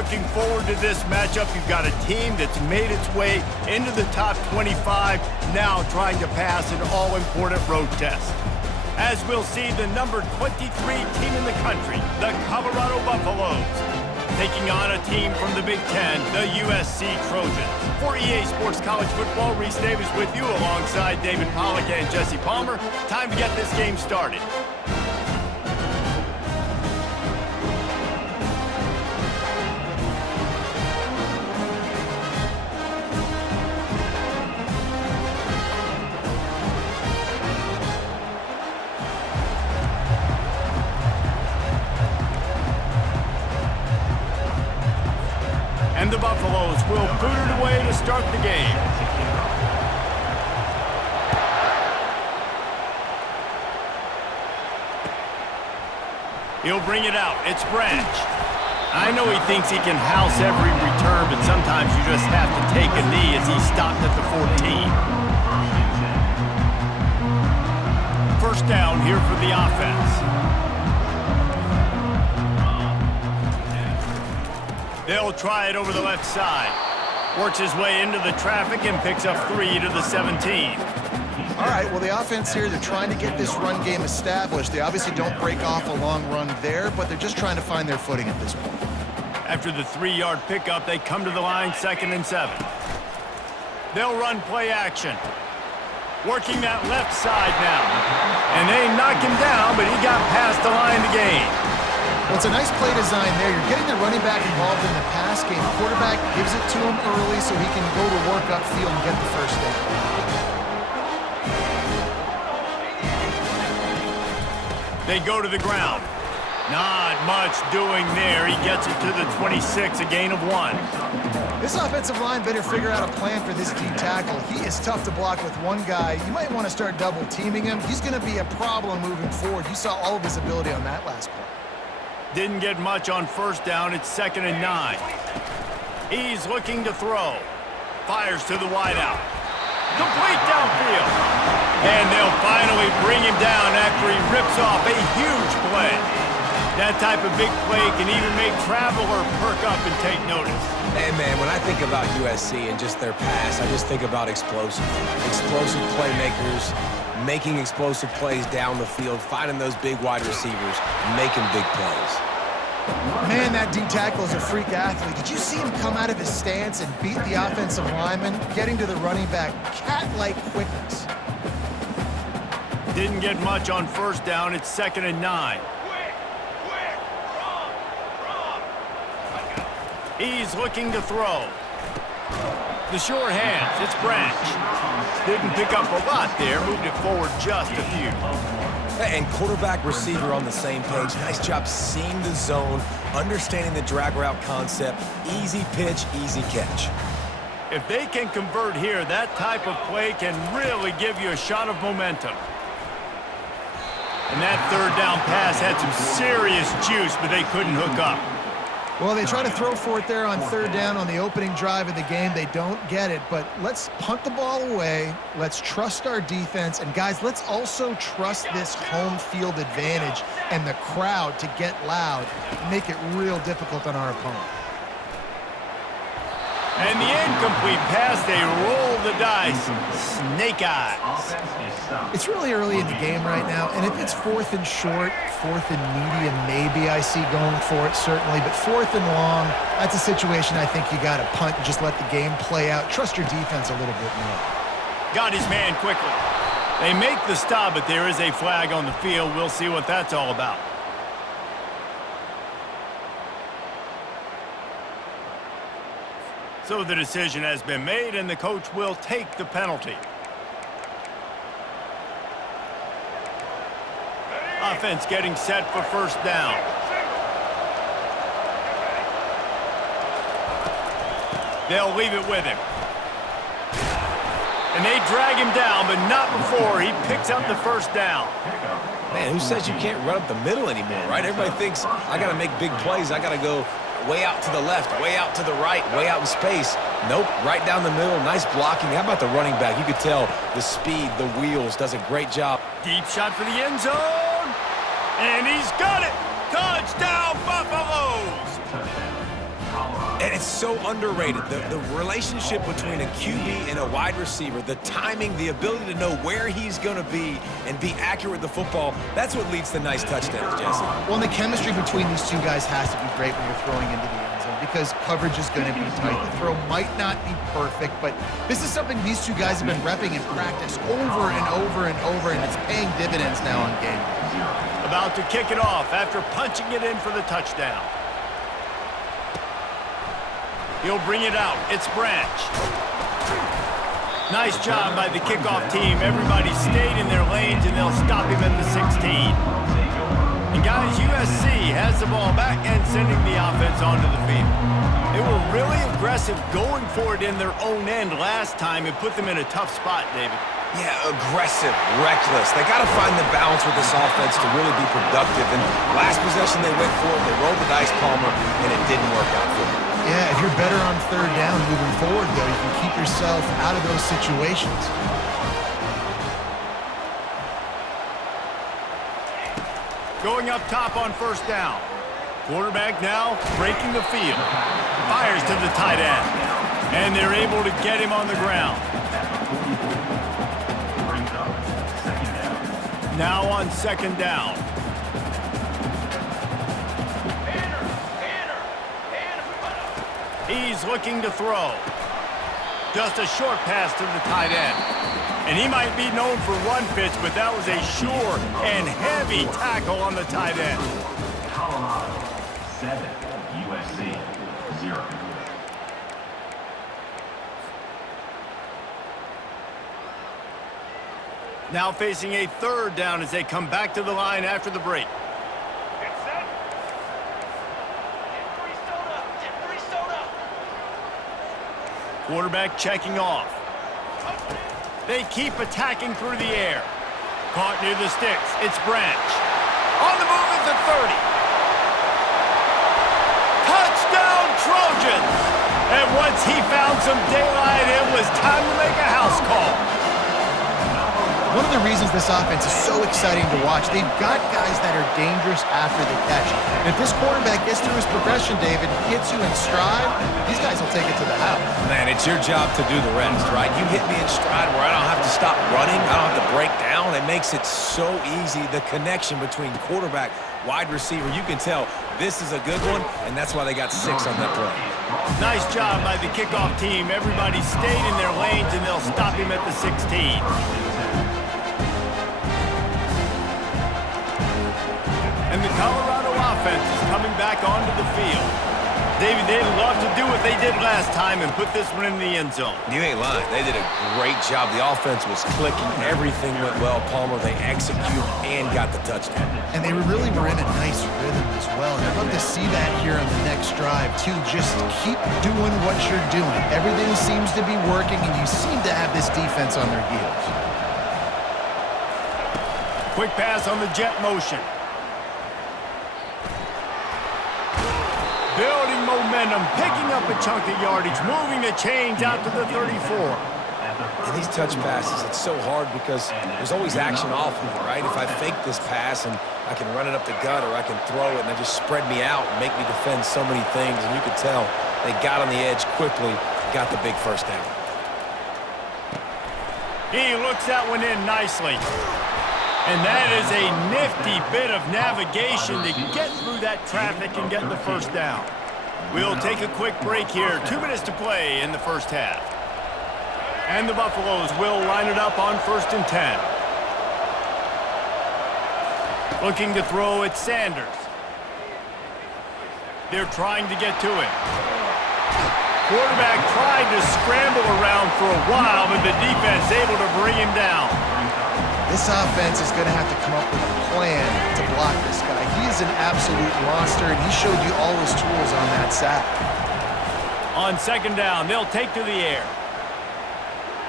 looking forward to this matchup. You've got a team that's made its way into the top 25, now trying to pass an all-important road test. As we'll see, the number 23 team in the country, the Colorado Buffaloes, taking on a team from the Big Ten, the USC Trojans. For EA Sports College Football, Reese Davis with you alongside David Pollack and Jesse Palmer. Time to get this game started. And the Buffaloes will boot it away to start the game. He'll bring it out. It's Branch. I know he thinks he can house every return, but sometimes you just have to take a knee as he stopped at the 14. First down here for the offense. They'll try it over the left side. Works his way into the traffic and picks up 3 to the 17. All right, well, the offense here, they're trying to get this run game established. They obviously don't break off a long run there, but they're just trying to find their footing at this point. After the 3-yard pickup, they come to the line 2nd and 7. They'll run play action. Working that left side now. And they knock him down, but he got past the line to gain. Well, it's a nice play design there. You're getting the running back involved in the pass game. Quarterback gives it to him early so he can go to work upfield and get the first down. They go to the ground. Not much doing there. He gets it to the 26, a gain of 1. This offensive line better figure out a plan for this D tackle. He is tough to block with one guy. You might want to start double teaming him. He's going to be a problem moving forward. You saw all of his ability on that last play. Didn't get much on first down. It's 2nd and 9. He's looking to throw. Fires to the wideout. Complete downfield. And they'll finally bring him down after he rips off a huge play. That type of big play can even make traveler perk up and take notice. Hey, man, when I think about USC and just their pass, I just think about explosive playmakers, making explosive plays down the field, finding those big wide receivers, making big plays. Man, that D tackle is a freak athlete. Did you see him come out of his stance and beat the offensive lineman, getting to the running back? Cat-like quickness. Didn't get much on first down. It's 2nd and 9. He's looking to throw. The sure hands. It's Branch. Didn't pick up a lot there. Moved it forward just a few. And quarterback receiver on the same page. Nice job seeing the zone, understanding the drag route concept. Easy pitch, easy catch. If they can convert here, that type of play can really give you a shot of momentum. And that 3rd down pass had some serious juice, but they couldn't hook up. Well, they try to throw for it there on 3rd down on the opening drive of the game. They don't get it, but let's punt the ball away. Let's trust our defense. And, guys, let's also trust this home field advantage and the crowd to get loud and make it real difficult on our opponent. And the incomplete pass, they roll the dice. Snake eyes. It's really early in the game right now, and if it's 4th and short, 4th and medium, maybe I see going for it, certainly. But 4th and long, that's a situation I think you got to punt and just let the game play out. Trust your defense a little bit more. Got his man quickly. They make the stop, but there is a flag on the field. We'll see what that's all about. So the decision has been made, and the coach will take the penalty. Offense getting set for first down. They'll leave it with him. And they drag him down, but not before he picks up the first down. Man, who says you can't run up the middle anymore, right? Everybody thinks, I got to make big plays. I got to go way out to the left, way out to the right, way out in space. Nope, right down the middle. Nice blocking. How about the running back? You could tell the speed, the wheels, does a great job. Deep shot for the end zone. And he's got it. Touchdown, Buffaloes. And it's so underrated. The relationship between a QB and a wide receiver, the timing, the ability to know where he's going to be and be accurate with the football, that's what leads to nice touchdowns, Jesse. Well, and the chemistry between these two guys has to be great when you're throwing into the end zone because coverage is going to be tight. The throw might not be perfect, but this is something these two guys have been repping in practice over and over and over, and it's paying dividends now on game day. About to kick it off after punching it in for the touchdown. He'll bring it out. It's Branch. Nice job by the kickoff team. Everybody stayed in their lanes, and they'll stop him at the 16. And guys, USC has the ball back and sending the offense onto the field. They were really aggressive going for it in their own end last time and put them in a tough spot, David. Yeah, aggressive, reckless. They got to find the balance with this offense to really be productive. And last possession they went for it, they rolled the dice, Palmer, and it didn't work out for them. Yeah, if you're better on third down moving forward, though, you can keep yourself out of those situations. Going up top on first down. Quarterback now breaking the field. Fires to the tight end. And they're able to get him on the ground. Now on second down. He's looking to throw. Just a short pass to the tight end. And he might be known for one pitch, but that was a sure and heavy tackle on the tight end. Colorado 7, USC 0. Now facing a third down as they come back to the line after the break. Quarterback checking off. They keep attacking through the air. Caught near the sticks. It's Branch. On the move at the 30. Touchdown Trojans! And once he found some daylight, it was time to make a house call. One of the reasons this offense is so exciting to watch, they've got guys that are dangerous after the catch. And if this quarterback gets through his progression, David, hits you in stride, these guys will take it to the house. Man, it's your job to do the rest, right? You hit me in stride where I don't have to stop running. I don't have to break down. It makes it so easy. The connection between quarterback, wide receiver, you can tell this is a good one, and that's why they got 6 on that play. Nice job by the kickoff team. Everybody stayed in their lanes, and they'll stop him at the 16. And the Colorado offense is coming back onto the field. David, they'd love to do what they did last time and put this one in the end zone. You ain't lying. They did a great job. The offense was clicking. Everything went well, Palmer. They executed and got the touchdown. And they really were in a nice rhythm as well. And I'd love to see that here on the next drive, too. Just keep doing what you're doing. Everything seems to be working, and you seem to have this defense on their heels. Quick pass on the jet motion. Building momentum, picking up a chunk of yardage, moving the chains out to the 34. And these touch passes, it's so hard because there's always action off of it, right? If I fake this pass and I can run it up the gut or I can throw it and they just spread me out and make me defend so many things. And you could tell they got on the edge quickly, got the big first down. He looks that one in nicely. And that is a nifty bit of navigation to get through that traffic and get the first down. We'll take a quick break here. 2 minutes to play in the first half. And the Buffaloes will line it up on 1st and 10. Looking to throw at Sanders. They're trying to get to him. Quarterback tried to scramble around for a while, but the defense able to bring him down. This offense is going to have to come up with a plan to block this guy. He is an absolute monster, and he showed you all his tools on that sack. On second down, they'll take to the air.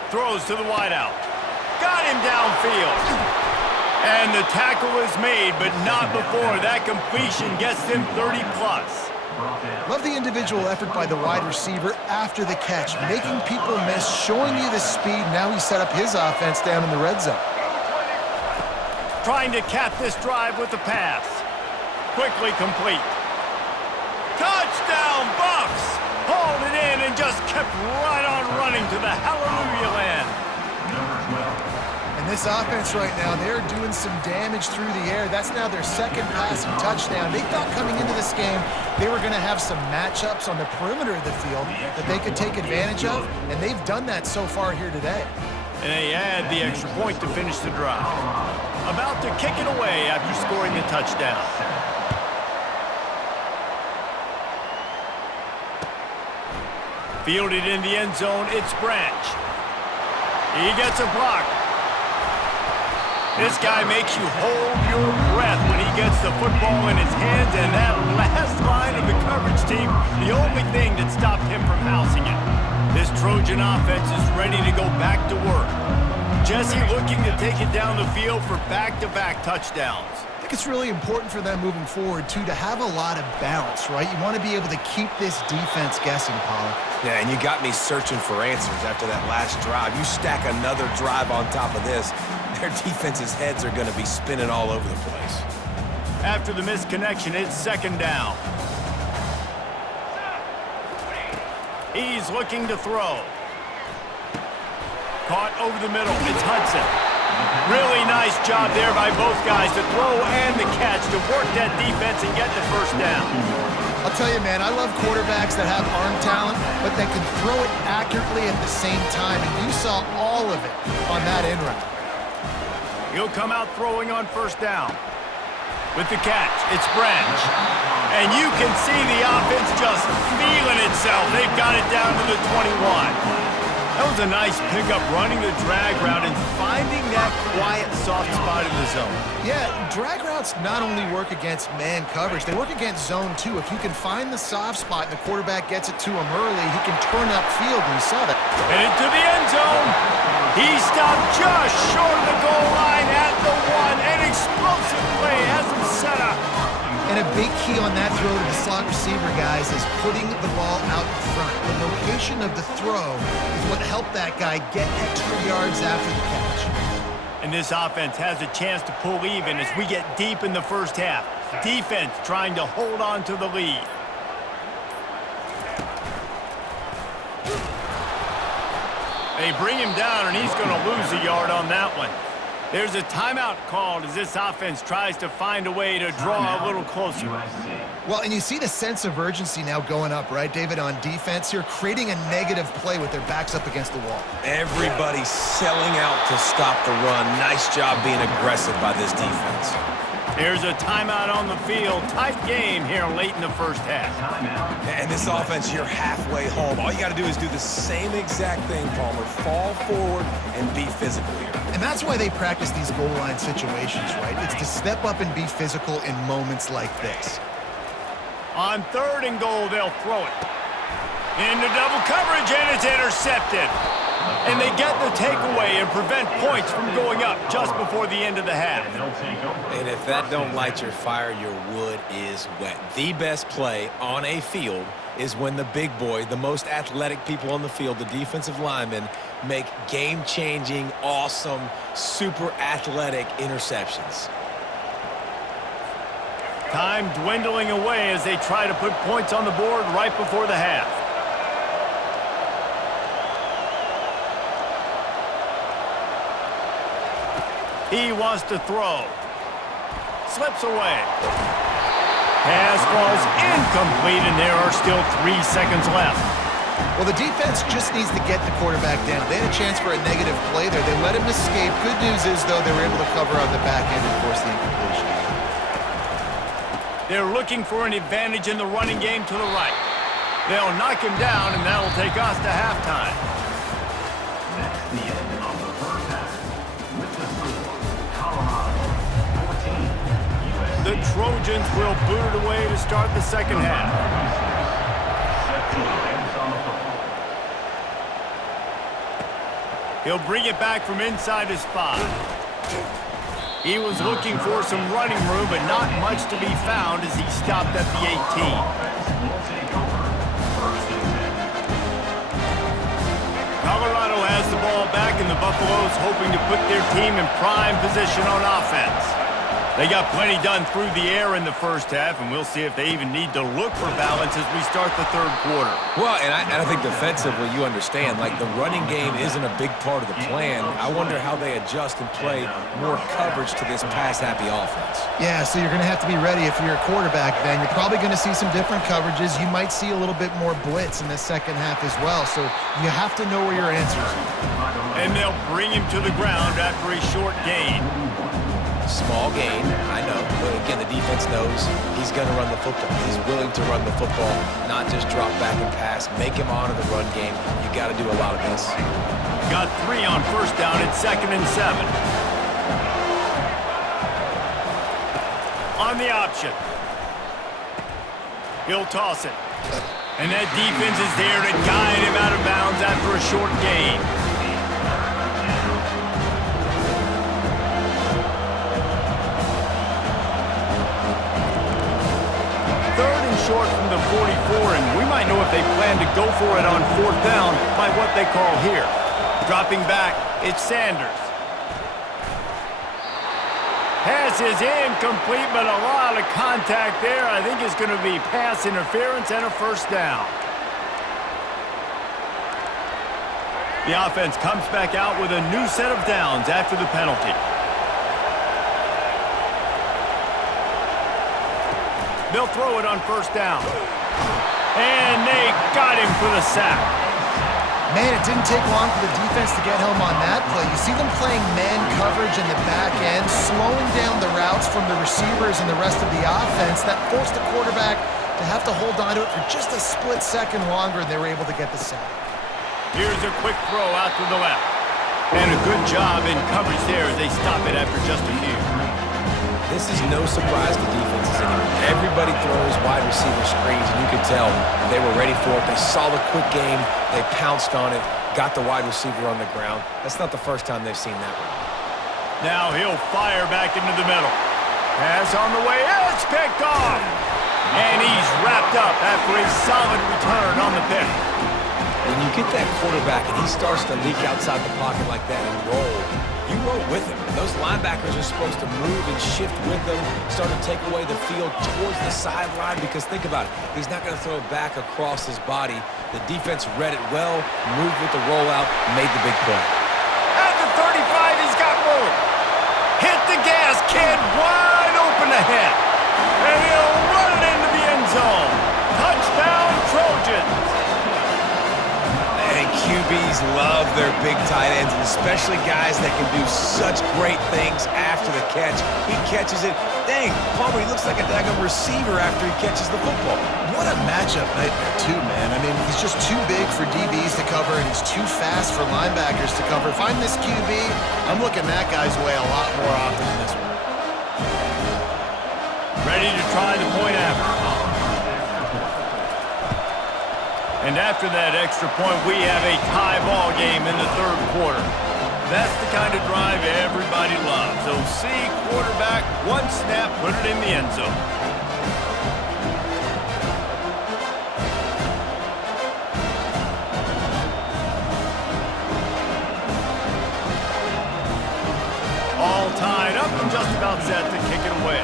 Throws to the wideout. Got him downfield. And the tackle is made, but not before that completion gets them 30-plus. Love the individual effort by the wide receiver after the catch, making people miss, showing you the speed. Now he set up his offense down in the red zone. Trying to cap this drive with the pass. Quickly complete. Touchdown, Buffs! to the hallelujah land. Number 12. And this offense right now, they're doing some damage through the air. That's now their second passing touchdown. They thought coming into this game they were going to have some matchups on the perimeter of the field that they could take advantage of, and they've done that so far here today. And they add the extra point to finish the drive. About to kick it away after scoring the touchdown. Fielded in the end zone, it's Branch. He gets a block. This guy makes you hold your breath when he gets the football in his hands, and that last line of the coverage team, the only thing that stopped him from housing it. This Trojan offense is ready to go back to work. Jesse looking to take it down the field for back-to-back touchdowns. I think it's really important for them moving forward, too, to have a lot of balance, right? You want to be able to keep this defense guessing, Pollard. Yeah, and you got me searching for answers after that last drive. You stack another drive on top of this, their defense's heads are going to be spinning all over the place. After the missed connection, it's second down. He's looking to throw. Caught over the middle. It's Hudson. Really nice job there by both guys to throw and the catch to work that defense and get the first down. I'll tell you, man, I love quarterbacks that have arm talent, but that can throw it accurately at the same time, and you saw all of it on that end route. He'll come out throwing on first down. With the catch, it's Branch. And you can see the offense just feeling itself. They've got it down to the 21. That was a nice pickup, running the drag route and finding that quiet, soft spot in the zone. Yeah, drag routes not only work against man coverage, they work against zone too. If you can find the soft spot and the quarterback gets it to him early, he can turn upfield, and you saw that. And into the end zone. He stopped just short of the goal line at the 1. An explosive play has him set up. And a big key on that throw to the slot receiver, guys, is putting the ball out in front. The location of the throw is what helped that guy get extra yards after the catch. And this offense has a chance to pull even as we get deep in the first half. Defense trying to hold on to the lead. They bring him down, and he's going to lose a yard on that one. There's a timeout called as this offense tries to find a way to draw a little closer. USC. Well, and you see the sense of urgency now going up, right, David, on defense here, creating a negative play with their backs up against the wall. Everybody's selling out to stop the run. Nice job being aggressive by this defense. There's a timeout on the field. Tight game here late in the first half. Timeout. And this offense, you're halfway home. All you got to do is do the same exact thing, Palmer. Fall forward and be physical here. And that's why they practice these goal line situations, right? It's to step up and be physical in moments like this. On third and goal, they'll throw it. Into double coverage, and it's intercepted. And they get the takeaway and prevent points from going up just before the end of the half. And if that don't light your fire, your wood is wet. The best play on a field is when the big boy, the most athletic people on the field, the defensive linemen, make game-changing, awesome, super athletic interceptions. Time dwindling away as they try to put points on the board right before the half. He wants to throw. Slips away. Pass falls incomplete, and there are still 3 seconds left. Well, the defense just needs to get the quarterback down. They had a chance for a negative play there. They let him escape. Good news is, though, they were able to cover on the back end and force the incompletion. They're looking for an advantage in the running game to the right. They'll knock him down, and that'll take us to halftime. That's the end of the first half. With the score, Colorado 14, USC. The Trojans will boot it away to start the second half. Set to hands on the football. He'll bring it back from inside his 5. He was looking for some running room, but not much to be found as he stopped at the 18. Will take over. First and 10. Colorado has the ball back, and the Buffaloes hoping to put their team in prime position on offense. They got plenty done through the air in the first half, and we'll see if they even need to look for balance as we start the third quarter. Well, and I think defensively, you understand, like the running game isn't a big part of the plan. I wonder how they adjust and play more coverage to this pass-happy offense. Yeah, so you're going to have to be ready if you're a quarterback then. You're probably going to see some different coverages. You might see a little bit more blitz in the second half as well, so you have to know where your answers are. And they'll bring him to the ground after a short gain. Small gain, I know. But again, the defense knows he's going to run the football. He's willing to run the football, not just drop back and pass. Make him honor the run game. You got to do a lot of this. Got 3 on first down at 2nd and 7. On the option. He'll toss it. And that defense is there to guide him out of bounds after a short gain. Short from the 44, and we might know if they plan to go for it on 4th down by what they call here. Dropping back, it's Sanders. Pass is incomplete, but a lot of contact there. I think it's going to be pass interference and a first down. The offense comes back out with a new set of downs after the penalty. They'll throw it on 1st down. And they got him for the sack. Man, it didn't take long for the defense to get home on that play. You see them playing man coverage in the back end, slowing down the routes from the receivers and the rest of the offense. That forced the quarterback to have to hold on to it for just a split second longer, and they were able to get the sack. Here's a quick throw out to the left. And a good job in coverage there as they stop it after just a few. This is no surprise to defenses anymore. Everybody throws wide receiver screens, and you could tell they were ready for it. They saw the quick game. They pounced on it, got the wide receiver on the ground. That's not the first time they've seen that one. Now he'll fire back into the middle. Pass on the way. It's picked off. And he's wrapped up after a solid return on the pick. When you get that quarterback and he starts to leak outside the pocket like that and roll, you roll with him. Those linebackers are supposed to move and shift with him, start to take away the field towards the sideline, because think about it, he's not going to throw it back across his body. The defense read it well, moved with the rollout, made the big play. At the 35, he's got room. Hit the gas, kid, wide open ahead. And he'll run it into the end zone. Touchdown, Trojans. And QBs love their big tight ends, and especially guys that can do such great things after the catch. He catches it. Dang, Palmer, he looks like a daggone receiver after he catches the football. What a matchup nightmare, too, man. I mean, he's just too big for DBs to cover, and he's too fast for linebackers to cover. If I'm this QB, I'm looking that guy's way a lot more often than this one. Ready to try the point after. And after that extra point, we have a tie ball game in the third quarter. That's the kind of drive everybody loves. OC quarterback, one snap, put it in the end zone. All tied up and just about set to kick it away.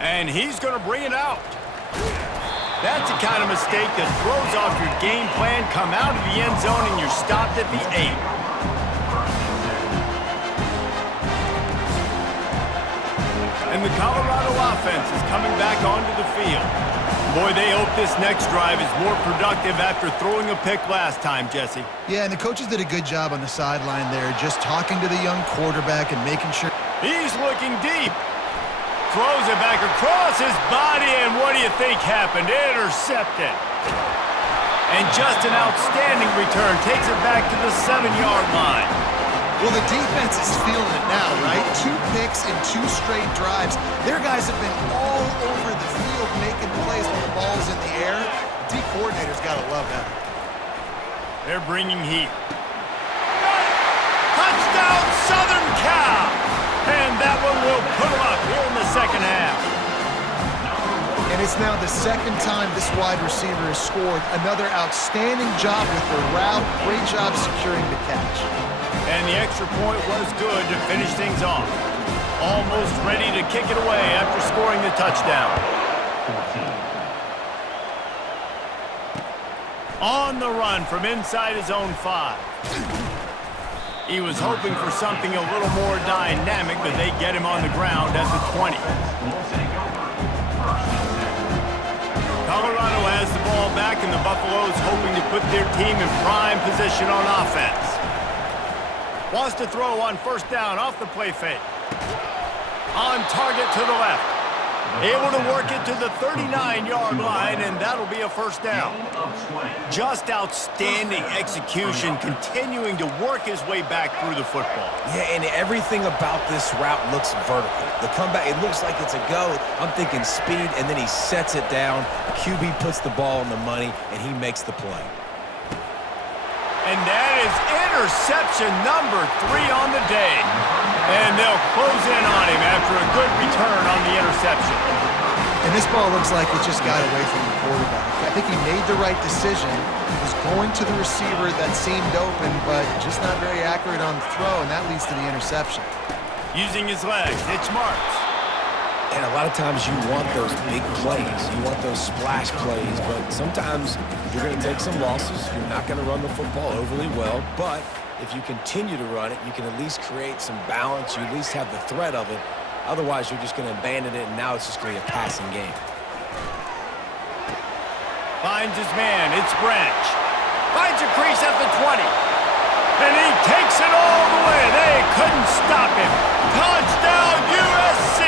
And he's going to bring it out. That's the kind of mistake that throws off your game plan. Come out of the end zone and you're stopped at the 8. And the Colorado offense is coming back onto the field. Boy, they hope this next drive is more productive after throwing a pick last time, Jesse. Yeah, and the coaches did a good job on the sideline there, just talking to the young quarterback and making sure. He's looking deep. Throws it back across his body, and what do you think happened? Intercepted. And just an outstanding return. Takes it back to the 7-yard line. Well, the defense is feeling it now, right? 2 picks in 2 straight drives. Their guys have been all over the field making plays when the ball's in the air. The D coordinator's got to love that. They're bringing heat. Touchdown, Southern Cal! And that one will put them up here in the second half. And it's It's now the second time this wide receiver has scored. Another outstanding job with the route. Great job securing the catch. And the extra point was good to finish things off. Almost ready to kick it away after scoring the touchdown. 14. On the run from inside his own 5. He was hoping for something a little more dynamic, but they get him on the ground at the 20. Colorado has the ball back, and the Buffaloes hoping to put their team in prime position on offense. Wants to throw on first down off the play fake. On target to the left. Able to work it to the 39-yard line, and that'll be a first down. Just outstanding execution, continuing to work his way back through the football. Yeah, and everything about this route looks vertical. The comeback, it looks like it's a go. I'm thinking speed, and then he sets it down. QB puts the ball on the money, and he makes the play. And that is interception number 3 on the day. And they'll close in on him after a good return on the interception. And this ball looks like it just got away from the quarterback. I think he made the right decision. He was going to the receiver that seemed open, but just not very accurate on the throw, and that leads to the interception. Using his legs, it's Marks. And a lot of times you want those big plays. You want those splash plays, but sometimes you're going to take some losses. You're not going to run the football overly well, but if you continue to run it, you can at least create some balance. You at least have the threat of it. Otherwise, you're just going to abandon it, and now it's just going to be a passing game. Finds his man. It's Branch. Finds a crease at the 20. And he takes it all the way. They couldn't stop him. Touchdown, USC!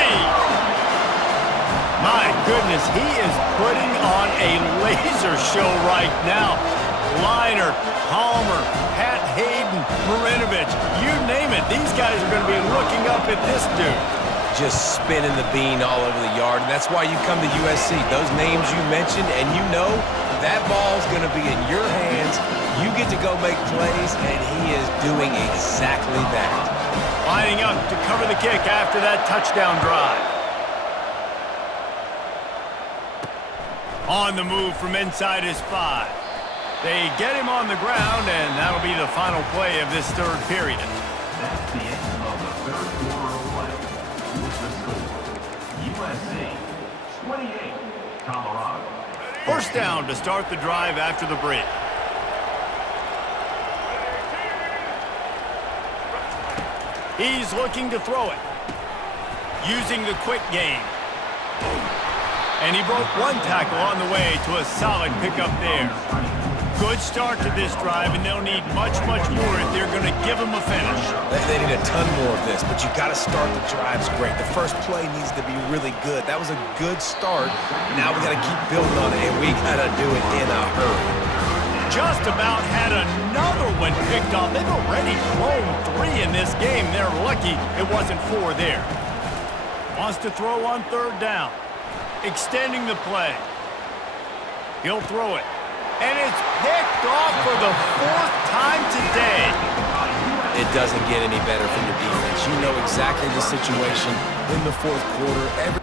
My goodness, he is putting on a laser show right now. Liner, Palmer, Pat Hayden, Marinovich, you name it. These guys are going to be looking up at this dude. Just spinning the bean all over the yard, and that's why you come to USC. Those names you mentioned, and you know that ball's going to be in your hands. You get to go make plays, and he is doing exactly that. Lining up to cover the kick after that touchdown drive. On the move from inside his 5. They get him on the ground, and that'll be the final play of this third period. That's the end of the third quarter of play. With the score, USC 28, Colorado. First down to start the drive after the break. He's looking to throw it. Using the quick game. And he broke one tackle on the way to a solid pickup there. Good start to this drive, and they'll need much, much more if they're going to give him a finish. They need a ton more of this, but you got to start the drives great. The first play needs to be really good. That was a good start. Now we got to keep building on it, and we got to do it in a hurry. Just about had another one picked off. They've already thrown 3 in this game. They're lucky it wasn't 4 there. Wants to throw on third down. Extending the play. He'll throw it. And it's picked off for the 4th time today. It doesn't get any better from your defense. You know exactly the situation in the fourth quarter.